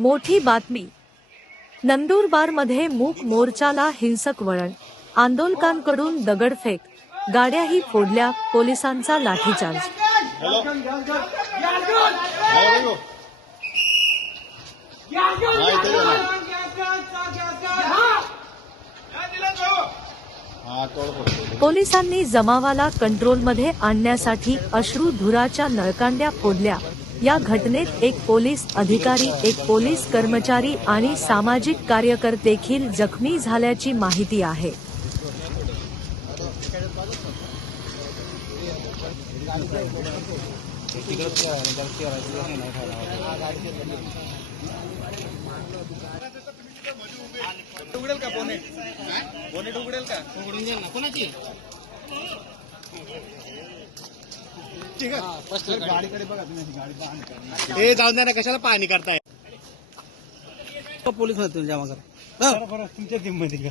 मोठी बातमी. नंदुरबारमध्ये मूक मोर्चाला हिंसक वळण. आंदोलकांकडून दगडफेक. गाड्याही फोडल्या पोलिसांचा लाठीचार्ज. पोलिसांनी जमावाला कंट्रोलमध्ये आणण्यासाठी अश्रू धुराच्या नळकांड्या फोडल्या. या घटनेत एक पोलीस अधिकारी एक पोलीस कर्मचारी आणि सामाजिक कार्यकर्ते देखील जखमी झाल्याची माहिती आहे. उघडेल का बोनेट बोनेट उघडेल का? उघडून देईल ना. कोणाची? गाडीकडे बघा तुम्ही गाडी पाहणी हे जाऊन द्या ना कशाला पाहणी करताय पोलीसमध्ये तुला जमा कर बरं तुमच्या टीममध्ये का